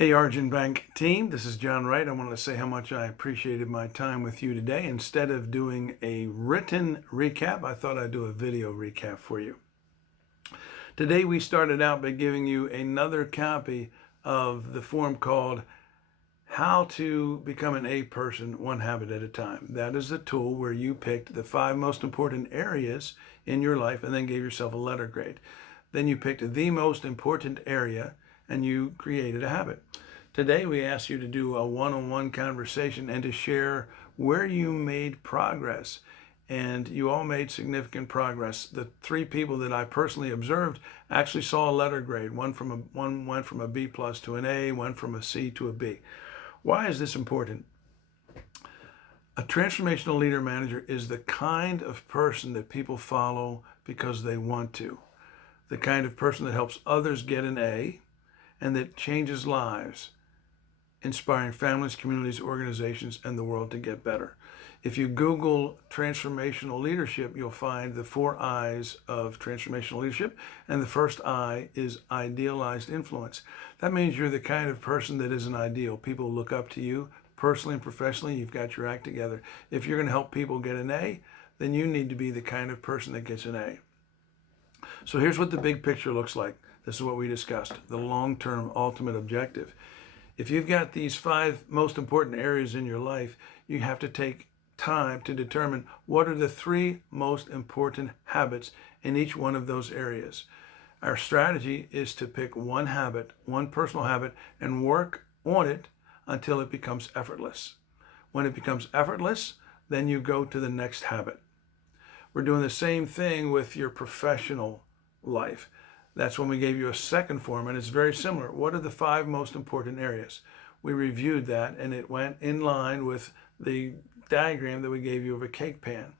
Hey, Arjun Bank team, this is John Wright. I wanted to say how much I appreciated my time with you today. Instead of doing a written recap, I thought I'd do a video recap for you. Today we started out by giving you another copy of the form called How to Become an A Person One Habit at a Time. That is the tool where you picked the 5 most important areas in your life and then gave yourself a letter grade. Then you picked the most important area and you created a habit. Today we ask you to do a one-on-one conversation and to share where you made progress. And you all made significant progress. The 3 people that I personally observed actually saw a letter grade. One went from a B plus to an A, one from a C to a B. Why is this important? A transformational leader manager is the kind of person that people follow because they want to. The kind of person that helps others get an A and that changes lives, inspiring families, communities, organizations, and the world to get better. If you Google transformational leadership, you'll find the 4 I's of transformational leadership, and the first I is idealized influence. That means you're the kind of person that is an ideal. People look up to you personally and professionally. You've got your act together. If you're going to help people get an A, then you need to be the kind of person that gets an A. So here's what the big picture looks like. This is what we discussed, the long-term ultimate objective. If you've got these 5 most important areas in your life, you have to take time to determine what are the 3 most important habits in each one of those areas. Our strategy is to pick one habit, one personal habit, and work on it until it becomes effortless. When it becomes effortless, then you go to the next habit. We're doing the same thing with your professional life. That's when we gave you a second form, and it's very similar. What are the 5 most important areas? We reviewed that, and it went in line with the diagram that we gave you of a cake pan.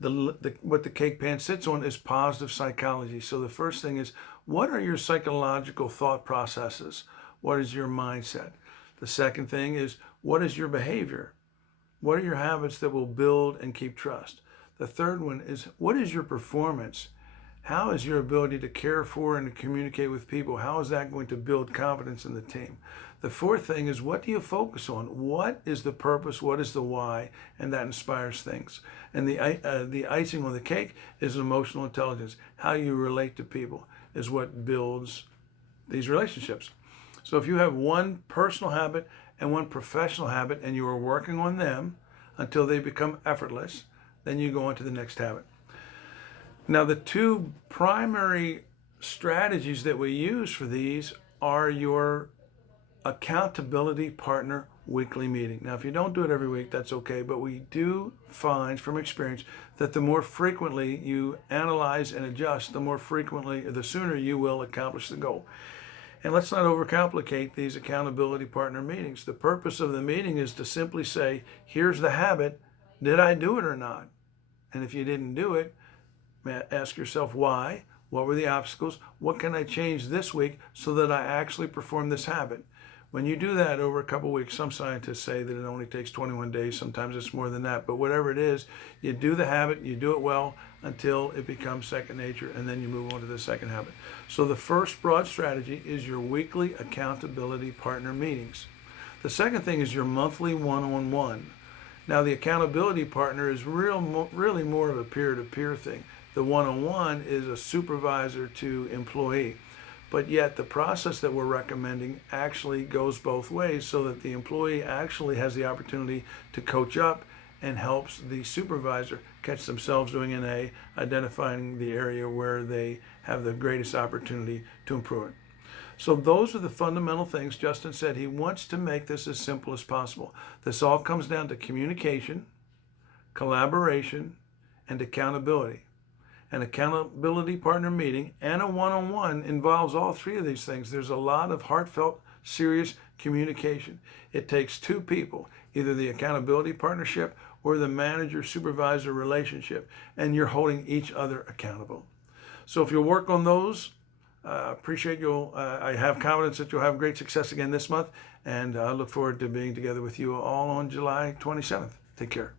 What the cake pan sits on is positive psychology. So the first thing is, what are your psychological thought processes? What is your mindset? The second thing is, what is your behavior? What are your habits that will build and keep trust? The third one is, what is your performance? How is your ability to care for and to communicate with people? How is that going to build confidence in the team? The fourth thing is, what do you focus on? What is the purpose? What is the why? And that inspires things. And the icing on the cake is emotional intelligence. How you relate to people is what builds these relationships. So if you have one personal habit and one professional habit and you are working on them until they become effortless, then you go on to the next habit. Now, the 2 primary strategies that we use for these are your accountability partner weekly meeting. Now, if you don't do it every week, that's okay, but we do find from experience that the more frequently you analyze and adjust, the sooner you will accomplish the goal. And let's not overcomplicate these accountability partner meetings. The purpose of the meeting is to simply say, here's the habit, did I do it or not? And if you didn't do it, ask yourself why, what were the obstacles, what can I change this week so that I actually perform this habit? When you do that over a couple of weeks, some scientists say that it only takes 21 days, sometimes it's more than that, but whatever it is, you do the habit, you do it well until it becomes second nature, and then you move on to the second habit. So the first broad strategy is your weekly accountability partner meetings. The second thing is your monthly one-on-one. Now, the accountability partner is really more of a peer-to-peer thing. The one-on-one is a supervisor to employee. But yet the process that we're recommending actually goes both ways so that the employee actually has the opportunity to coach up and helps the supervisor catch themselves doing an A, identifying the area where they have the greatest opportunity to improve it. So those are the fundamental things. Justin said he wants to make this as simple as possible. This all comes down to communication, collaboration, and accountability. An accountability partner meeting and a one-on-one involves all 3 of these things. There's a lot of heartfelt, serious communication. It takes 2 people, either the accountability partnership or the manager-supervisor relationship, and you're holding each other accountable. So if you'll work on those, I have confidence that you'll have great success again this month, and I look forward to being together with you all on July 27th. Take care.